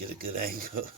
get a good angle.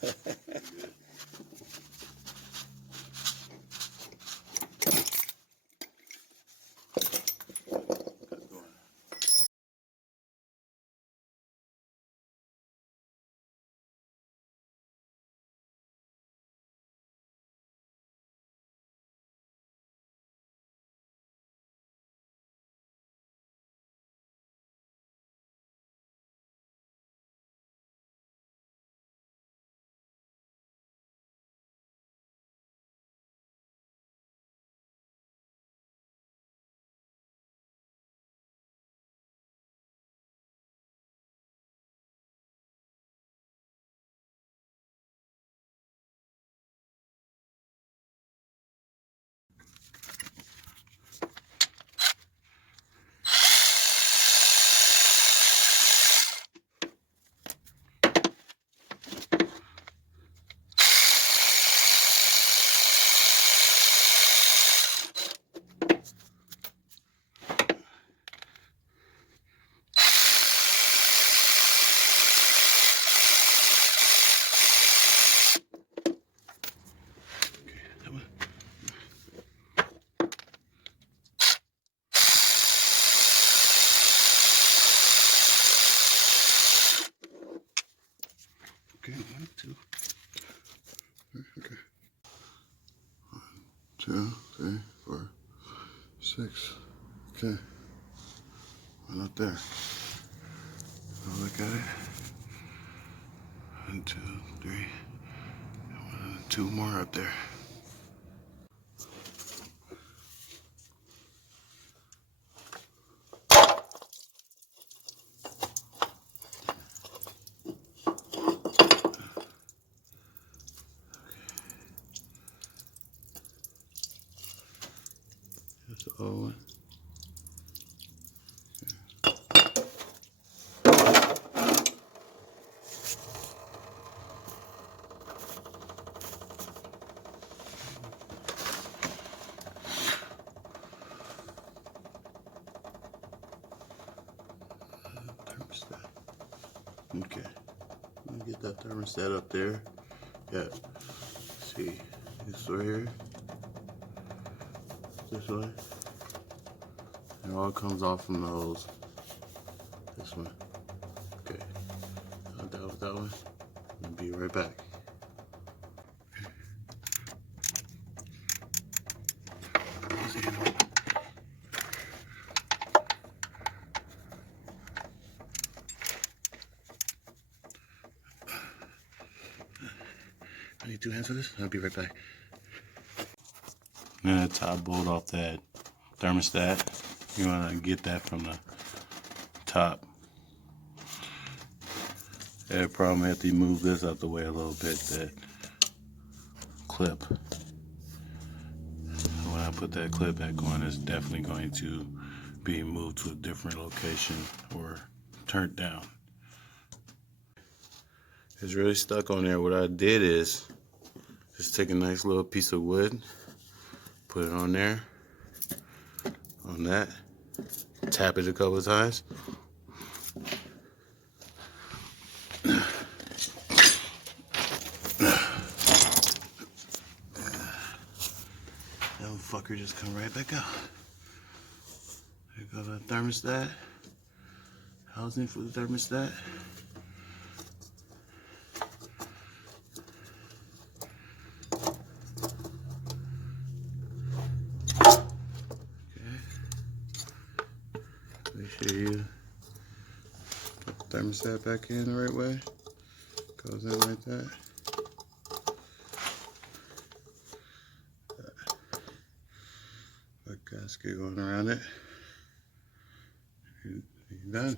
Okay, 1, 2. Okay. 1, 2, 3, 4, 6. Okay. One up there. I'll look at it. 1, 2, 3. 1, 2 more up there. That's the old one. Thermostat. Okay. Let me get that thermostat up there. Yeah. See, this right here. This way. It all comes off from the hose. This one. Okay. I'll deal with that one. I'll be right back. I need 2 hands for this. I'll be right back. Now the top bolt off that thermostat. You want to get that from the top. Yeah, problem, I have to move this out the way a little bit, that clip. When I put that clip back on, it's definitely going to be moved to a different location or turned down. It's really stuck on there. What I did is just take a nice little piece of wood, put it on there, on that, tap it a couple of times. That fucker just come right back out. There goes the thermostat. Housing for the thermostat. Okay. Make sure you put the thermostat back in the right way. Goes in like that. Put gasket going around it. You're done.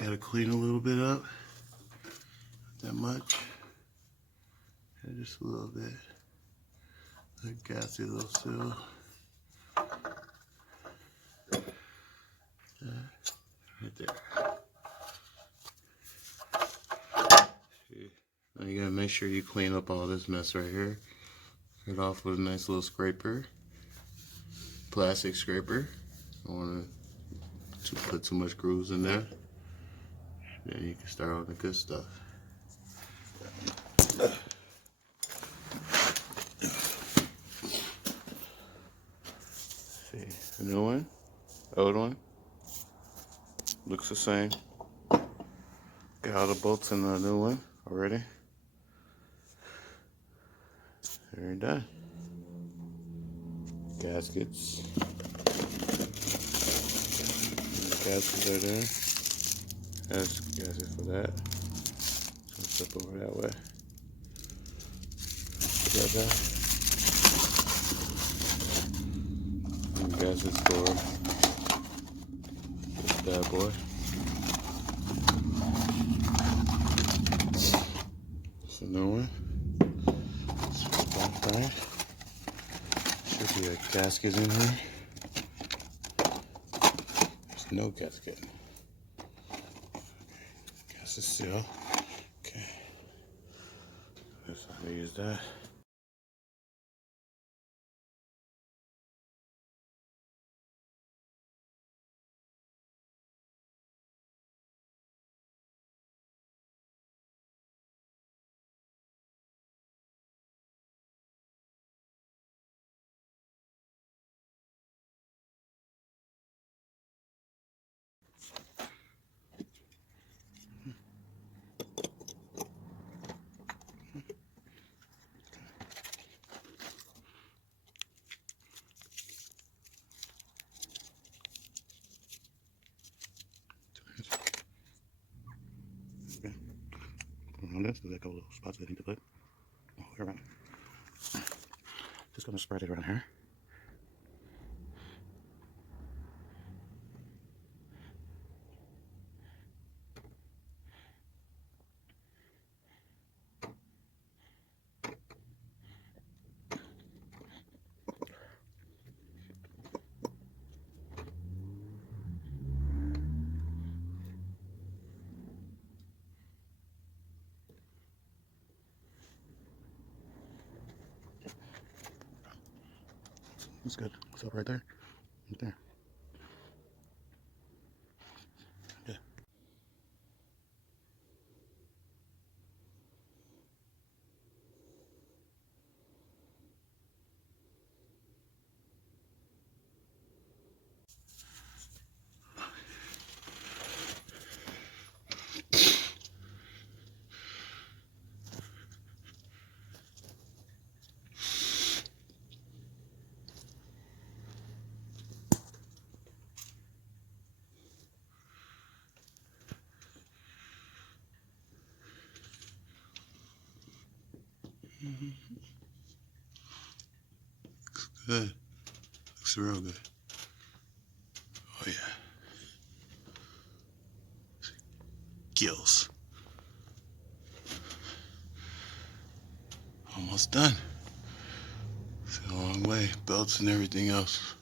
Gotta clean a little bit up. Not that much. Yeah, just a little bit. That gassy little seal. Right there. See? Now you gotta make sure you clean up all this mess right here. Get it off with a nice little scraper. Plastic scraper. Don't want to put too much grooves in there. Then you can start on the good stuff. See, the new one, old one, looks the same. Got all the bolts in the new one already. Very done. Gaskets. And the gaskets are there. That's gaskets for that. So step over that way. Got that. And gaskets for this bad boy. It's a new one. Right. Should be a gasket in here. There's no gasket. Okay. Gasket seal. Okay. That's how to use that. Okay. On this, there's a couple little spots that I need to put. Oh, here around. Just gonna spread it around here. That's good. It's up right there. Right there. Okay. Good. Looks real good. Oh yeah. Gills. Almost done. It's a long way. Belts and everything else.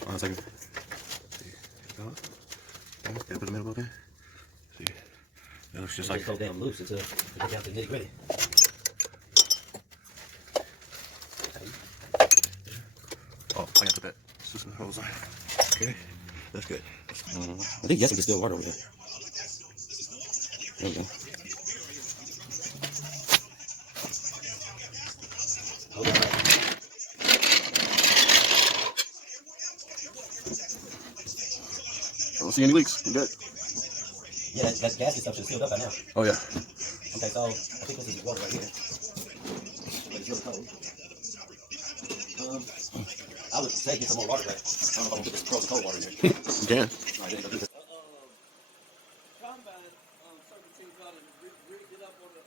Hold on a second. See. Okay, gotta put the middle okay. See. That looks just like so damn loose until you get down to the nitty gritty. Oh, I gotta put that system hose on. Okay, that's good. I think yes, there's still water over there. There we go. I don't see any leaks. I'm good. Yeah, that gasket stuff should sealed up by now. Oh yeah. Okay, so I think this is water right here. But it's really cold. I would say get some more water, but I don't know if I'm gonna get this frozen cold water in here. You can. Alright, then go do this. Combine, certain teams got to rig it up on the